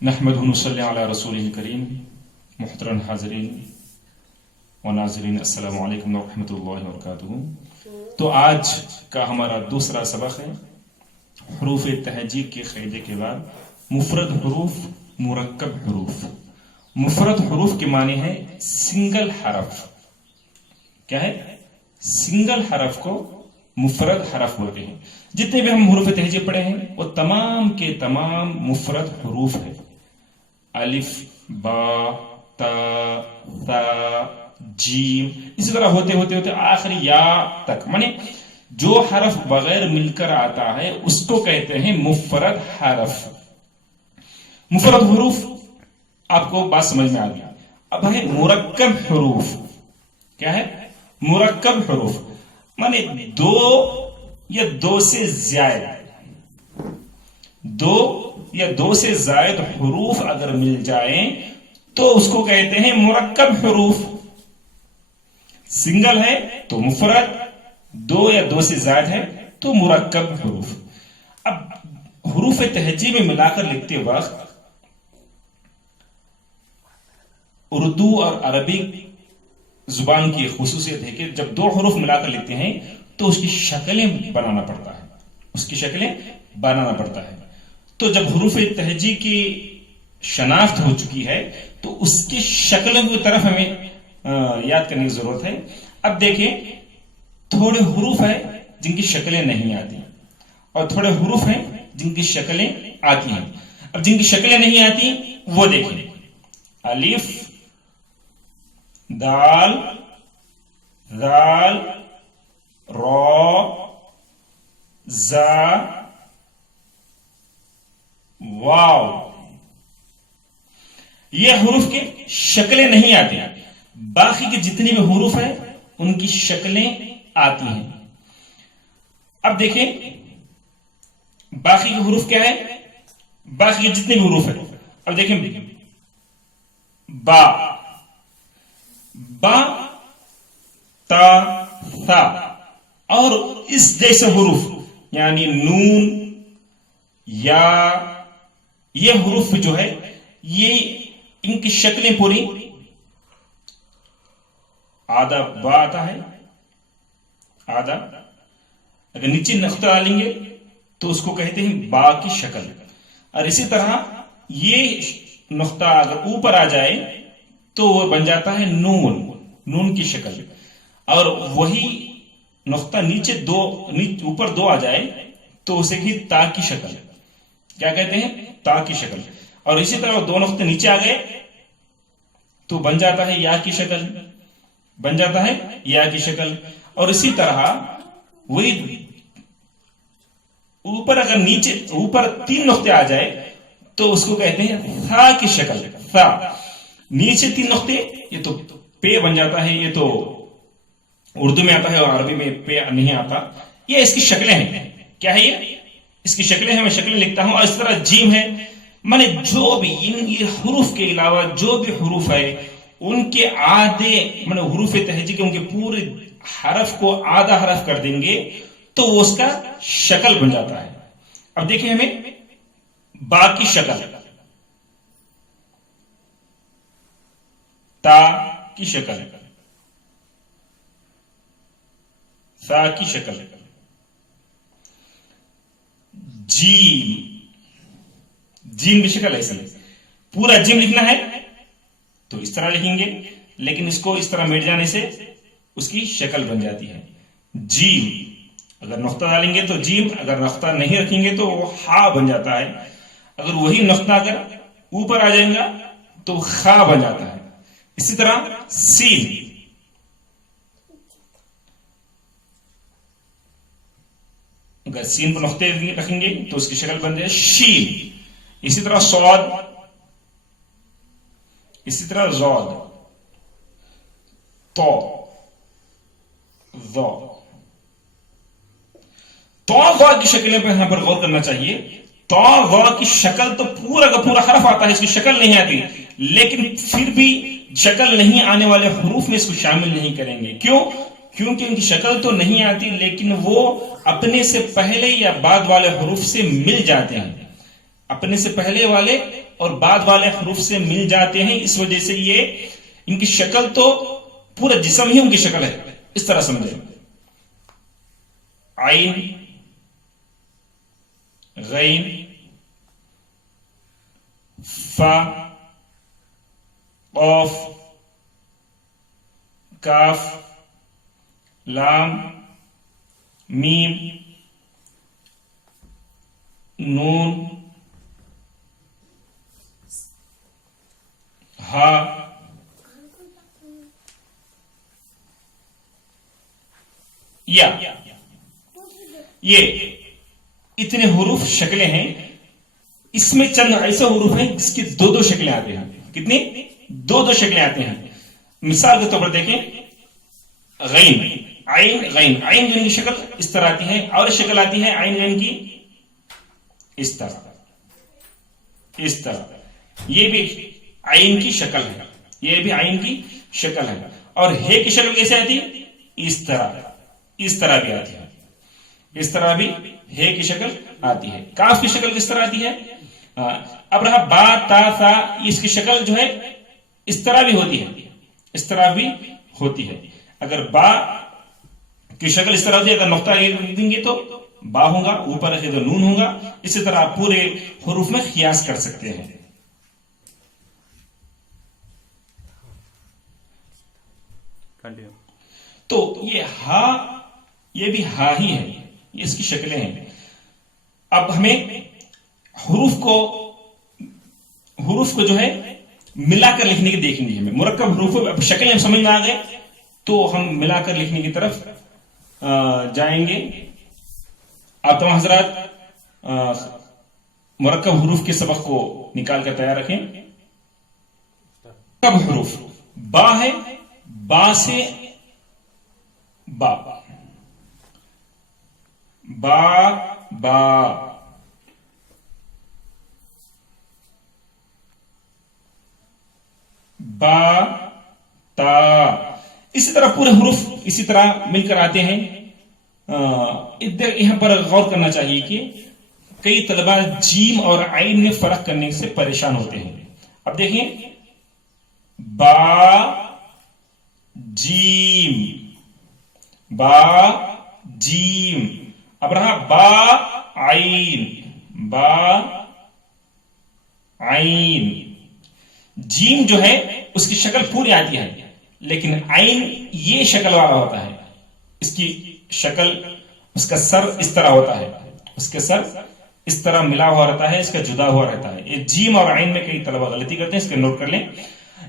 نحمدہ ونصلی علی رسولہ الکریم. محترم حاضرین و ناظرین، السلام علیکم ورحمۃ اللہ وبرکاتہ. تو آج کا ہمارا دوسرا سبق ہے حروف تہجی کے قاعدے کے بعد مفرد حروف، مرکب حروف. مفرد حروف کے معنی ہے سنگل حرف. کیا ہے؟ سنگل حرف کو مفرد حرف بولتے ہیں. جتنے بھی ہم حروف تہجی پڑھے ہیں وہ تمام کے تمام مفرد حروف ہیں. الف، با، تا، ثا، جیم، اسی طرح ہوتے ہوتے ہوتے آخری یا تک، مانے جو حرف بغیر مل کر آتا ہے اس کو کہتے ہیں مفرد حرف. مفرد حروف آپ کو بات سمجھ میں آ گیا. اب ہے مرکب حروف. کیا ہے؟ مرکب حروف مانے دو یا دو سے زائد، دو یا دو سے زائد حروف اگر مل جائیں تو اس کو کہتے ہیں مرکب حروف. سنگل ہے تو مفرد، دو یا دو سے زائد ہے تو مرکب حروف. اب حروف تہجی میں ملا کر لکھتے وقت اردو اور عربی زبان کی خصوصیت ہے کہ جب دو حروف ملا کر لکھتے ہیں تو اس کی شکلیں بنانا پڑتا ہے، اس کی شکلیں بنانا پڑتا ہے. تو جب حروف تہجی کی شناخت ہو چکی ہے تو اس کی شکلوں کی طرف ہمیں یاد کرنے کی ضرورت ہے. اب دیکھیں، تھوڑے حروف ہیں جن کی شکلیں نہیں آتی اور تھوڑے حروف ہیں جن کی شکلیں آتی ہیں. اب جن کی شکلیں نہیں آتی وہ دیکھیں: الف، دال، ذال، را، زا، واو. یہ حروف کی شکلیں نہیں آتی. باقی کے جتنے بھی حروف ہیں ان کی شکلیں آتی ہیں. اب دیکھیں باقی کے حروف کیا ہے، باقی کے جتنے بھی حروف ہیں. اب دیکھیں با، با، تا، ثا اور اس جیسے حروف یعنی نون، یا، یہ حروف جو ہے یہ ان کی شکلیں پوری آدھا با آتا ہے، آدھا اگر نیچے نقطہ ڈالیں گے تو اس کو کہتے ہیں با کی شکل. اور اسی طرح یہ نقطہ اگر اوپر آ جائے تو وہ بن جاتا ہے نون، نون کی شکل. اور وہی نقطہ نیچے دو، اوپر دو آ جائے تو اسے کہ تا کی شکل. کیا کہتے ہیں؟ تا کی شکل. اور اسی طرح دو نقطے نیچے آ گئے تو بن جاتا ہے یا کی شکل، بن جاتا ہے یا کی شکل. اور اسی طرح وہی اوپر اگر نیچے اوپر تین نقطے آ جائے تو اس کو کہتے ہیں ثا کی شکل. ثا، نیچے تین نقطے، یہ تو پے بن جاتا ہے. یہ تو اردو میں آتا ہے اور عربی میں پے نہیں آتا. یہ اس کی شکلیں ہیں. کیا ہے یہ؟ اس کی شکلیں ہیں. میں شکلیں لکھتا ہوں. اور اس طرح جیم ہے، مانے جو بھی ان حروف کے علاوہ جو بھی حروف ہے ان کے آدھے، مانے حروف تہجی کے ان کے پورے حرف کو آدھا حرف کر دیں گے تو وہ اس کا شکل بن جاتا ہے. اب دیکھیں ہمیں با کی شکل، تا کی شکل، ثا کی شکل، جیم، جیم کی شکل ایسا. پورا جیم لکھنا ہے تو اس طرح لکھیں گے، لیکن اس کو اس طرح مٹ جانے سے اس کی شکل بن جاتی ہے جیم. اگر نقطہ ڈالیں گے تو جیم، اگر نقطہ نہیں رکھیں گے تو وہ ہا بن جاتا ہے. اگر وہی نقطہ اگر اوپر آ جائے گا تو خا بن جاتا ہے. اسی طرح سین، اگر سین پر نقطے رکھیں گے تو اس کی شکل بن جائے شین. اسی طرح صاد، اسی طرح زاد، تو، ذا. تو ذا کی شکلیں پر یہاں پر غور کرنا چاہیے. تو ذا کی شکل تو پورا کا پورا حرف آتا ہے، اس کی شکل نہیں آتی، لیکن پھر بھی شکل نہیں آنے والے حروف میں اس کو شامل نہیں کریں گے. کیوں؟ کیونکہ ان کی شکل تو نہیں آتی لیکن وہ اپنے سے پہلے یا بعد والے حروف سے مل جاتے ہیں. اپنے سے پہلے والے اور بعد والے حروف سے مل جاتے ہیں، اس وجہ سے یہ ان کی شکل تو پورا جسم ہی ان کی شکل ہے. اس طرح سمجھیں. عین، غین، فا، قاف، کاف، لام، میم، نون، ہا، یا. یہ اتنے حروف شکلیں ہیں. اس میں چند ایسے حروف ہیں جس کی دو دو شکلیں آتے ہیں. کتنی؟ دو دو شکلیں آتے ہیں. مثال کے طور پر دیکھیں، غین، عین، غین. عین غین کی شکل اس طرح آتی ہے، اور شکل آتی ہے عین غین کی اس طرح، اس طرح. یہ بھی عین کی شکل ہے، یہ بھی عین کی شکل ہے. اور ہے کی شکل کیسے آتی ہے؟ اس طرح، اس طرح بھی آتی ہے. اس طرح بھی ہے کی شکل آتی ہے. کاف کی شکل کس طرح آتی ہے؟ اب رہا با، تا، ثا. اس کی شکل جو ہے اس طرح بھی ہوتی ہے، اس طرح بھی ہوتی ہے. اگر با کی شکل اس طرح ہوتی ہے، اگر نقطہ دیں گے تو با ہوگا، اوپر رکھے تو نون ہوگا. اسی طرح آپ پورے حروف میں قیاس کر سکتے ہیں. تو یہ ہا، یہ بھی ہا ہی ہے، یہ اس کی شکلیں ہیں. اب ہمیں حروف کو جو ہے ملا کر لکھنے کی دیکھنی ہے. ہمیں مرکب حروف اب شکلیں سمجھ میں آ گئے تو ہم ملا کر لکھنے کی طرف جائیں گے. آپ تمام حضرات مرکب حروف کے سبق کو نکال کر تیار رکھیں. مرکب حروف با ہے، با سے با، با، با، با، تا. اسی طرح پورے حروف اسی طرح مل کر آتے ہیں. یہاں پر غور کرنا چاہیے کہ کئی طلبہ جیم اور عین میں فرق کرنے سے پریشان ہوتے ہیں. اب دیکھیں، با، جیم، با، جیم. اب رہا با، عین، با، عین. جیم جو ہے اس کی شکل پوری آتی ہے، لیکن عین یہ شکل والا ہوتا ہے. اس کی شکل، اس کا سر اس طرح ہوتا ہے، اس کے سر اس طرح ملا ہوا رہتا ہے، اس کا جدا ہوا رہتا ہے. یہ جیم اور عین میں کئی طلبہ غلطی کرتے ہیں، اس کے نوٹ کر لیں.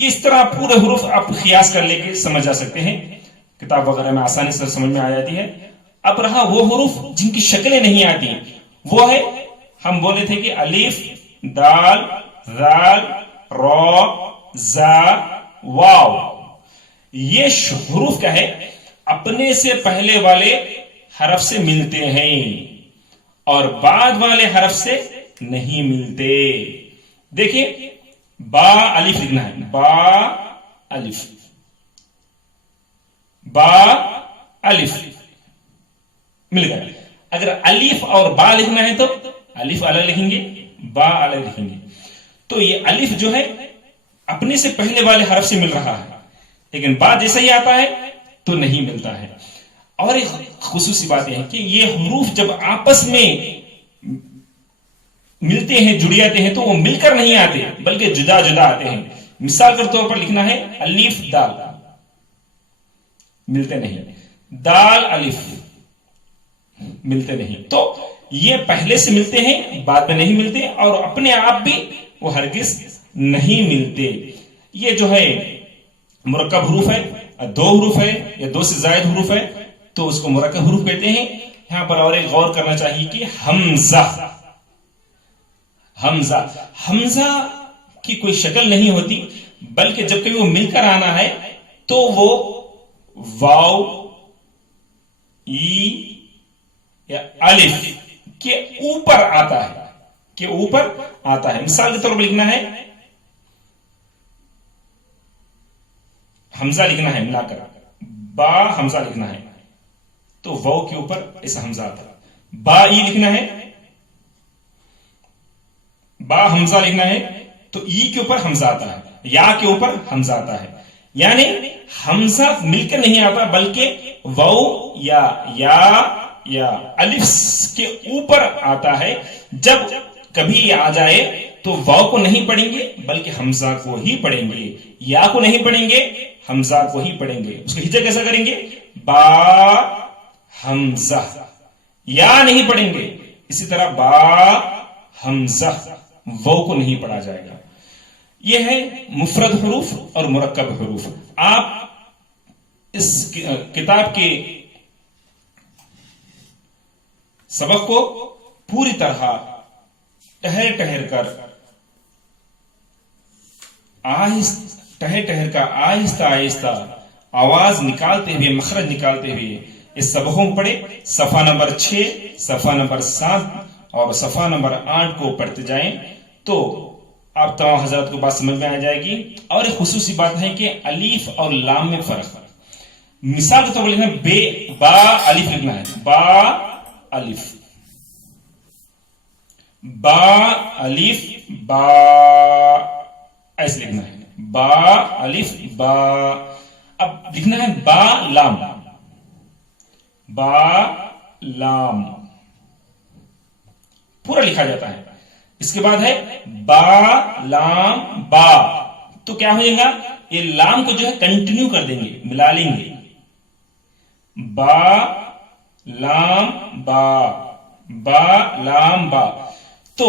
اس طرح پورے حروف آپ قیاس کر لے کے سمجھ جا سکتے ہیں. کتاب وغیرہ میں آسانی سے سمجھ میں آ جاتی ہے. اب رہا وہ حروف جن کی شکلیں نہیں آتی، وہ ہے، ہم بولے تھے کہ الف، دال، ذال، را، زا، واو. یہ حروف کیا ہے؟ اپنے سے پہلے والے حرف سے ملتے ہیں اور بعد والے حرف سے نہیں ملتے. دیکھیں، با الف لکھنا ہے، با الف، با الف مل گیا. اگر الف اور با لکھنا ہے تو الف الگ لکھیں گے، با الگ لکھیں گے. تو یہ الف جو ہے اپنے سے پہلے والے حرف سے مل رہا ہے، لیکن با جیسا ہی آتا ہے تو نہیں ملتا ہے. اور ایک خصوصی بات یہ ہے کہ یہ حروف جب آپس میں ملتے ہیں، جڑ جاتے ہیں، تو وہ مل کر نہیں آتے بلکہ جدا جدا آتے ہیں. مثال کے طور پر لکھنا ہے الف دال، ملتے نہیں. دال الف، ملتے نہیں. تو یہ پہلے سے ملتے ہیں، بعد میں نہیں ملتے، اور اپنے آپ بھی وہ ہرگز نہیں ملتے. یہ جو ہے مرکب حروف ہے، دو حروف ہے یا دو سے زائد حروف ہے تو اس کو مرکب حروف کہتے ہیں. یہاں پر اور ایک غور کرنا چاہیے کہ حمزہ، حمزہ، حمزہ کی کوئی شکل نہیں ہوتی، بلکہ جب کبھی وہ مل کر آنا ہے تو وہ واو، ای یا الف کے اوپر آتا ہے، کے اوپر آتا ہے. مثال کے طور پر لکھنا ہے، حمزہ لکھنا ہے ملا کر، با حمزہ لکھنا ہے تو واو کے اوپر ایسا حمزہ آتا ہے. با ای لکھنا ہے، با حمزہ لکھنا ہے تو ای کے اوپر حمزہ آتا ہے، یا کے اوپر حمزہ آتا ہے، یعنی حمزہ مل کر نہیں آتا بلکہ واو یا الف کے اوپر آتا ہے۔ جب کبھی یہ آ جائے تو واو کو نہیں پڑھیں گے بلکہ حمزہ کو ہی پڑھیں گے، یا کو نہیں پڑھیں گے، حمزہ کو ہی پڑھیں گے۔ اس کا ہجا کیسا کریں گے؟ با حمزہ، یا نہیں پڑھیں گے، اسی طرح با حمزہ، واو کو نہیں پڑھا جائے گا۔ یہ ہے مفرد حروف اور مرکب حروف۔ آپ اس کتاب کے سبق کو پوری طرح ٹہر ٹہر کر آہستہ آہستہ آواز نکالتے ہوئے، مخرج نکالتے ہوئے اس سبقوں کو پڑھے۔ صفحہ نمبر 6، صفحہ نمبر 7 اور صفحہ نمبر 8 کو پڑھتے جائیں تو آپ تمام حضرات کو بات سمجھ میں آ جائے گی۔ اور ایک خصوصی بات ہے کہ الف اور لام میں فرق ہے۔ مثال کے طور پر لکھنا ہے با الف لکھنا ہے، با الف، با الف با، ایسے لکھنا ہے، با الف با۔ اب لکھنا ہے با لام، با لام پورا لکھا جاتا ہے۔ اس کے بعد ہے با لام با، تو کیا ہو جائے گا؟ یہ لام کو جو ہے کنٹینیو کر دیں گے، ملا لیں گے، با لام با، با لام با۔ تو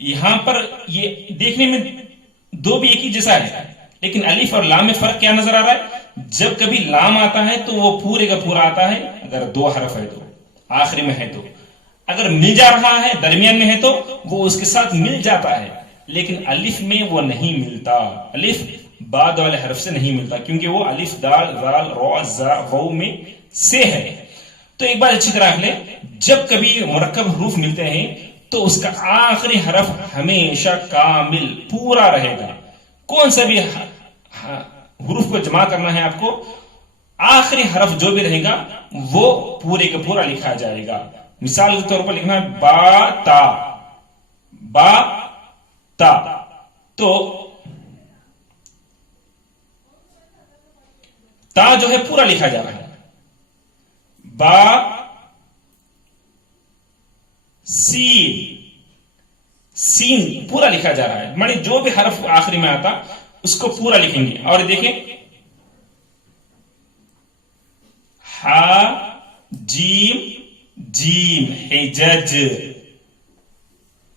یہاں پر یہ دیکھنے میں دو بھی ایک ہی جیسا ہے، لیکن الف اور لام میں فرق کیا نظر آ رہا ہے؟ جب کبھی لام آتا ہے تو وہ پورے کا پورا آتا ہے، اگر 2 حرف ہے تو، آخری میں ہے تو، اگر مل جا رہا ہے درمیان میں ہے تو وہ اس کے ساتھ مل جاتا ہے، لیکن الف میں وہ نہیں ملتا، الف بعد والے حرف سے نہیں ملتا، کیونکہ وہ الف دال زال را زا واو میں سے ہے۔ تو ایک بار اچھی طرح لیں، جب کبھی مرکب حروف ملتے ہیں تو اس کا آخری حرف ہمیشہ کامل پورا رہے گا۔ کون سا بھی حروف کو جمع کرنا ہے آپ کو، آخری حرف جو بھی رہے گا وہ پورے کا پورا لکھا جائے گا۔ مثال کے طور پر لکھنا ہے با تا، با تا، تو تا جو ہے پورا لکھا جا رہا ہے، با سین، سین پورا لکھا جا رہا ہے، معنی جو بھی حرف آخری میں آتا اس کو پورا لکھیں گے۔ اور دیکھیں ہا جیم جیم حجج،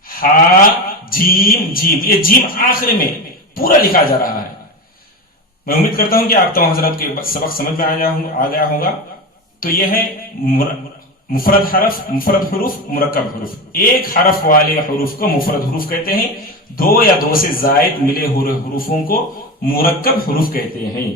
ہا جیم جیم، یہ جیم آخر میں پورا لکھا جا رہا ہے۔ میں امید کرتا ہوں کہ آپ تمام حضرات کے سبق سمجھ میں آ گیا ہوگا۔ تو یہ ہے مفرد حرف، مفرد حروف، مرکب حروف۔ ایک حرف والے حروف کو مفرد حروف کہتے ہیں، 2 یا 2 سے زائد ملے ہوئے حروفوں کو مرکب حروف کہتے ہیں۔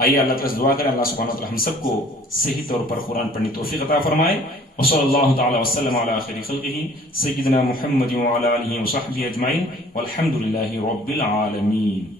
آئیے اللہ تعالیٰ سے دعا کریں، اللہ سبحانہ وتعالی ہم سب کو صحیح طور پر قرآن پڑھنے توفیق عطا فرمائے۔ وصلی اللہ تعالی وسلم علی خیر خلقہ سیدنا محمد وعلی آلہ وصحبہ اجمعین والحمد للہ رب العالمین۔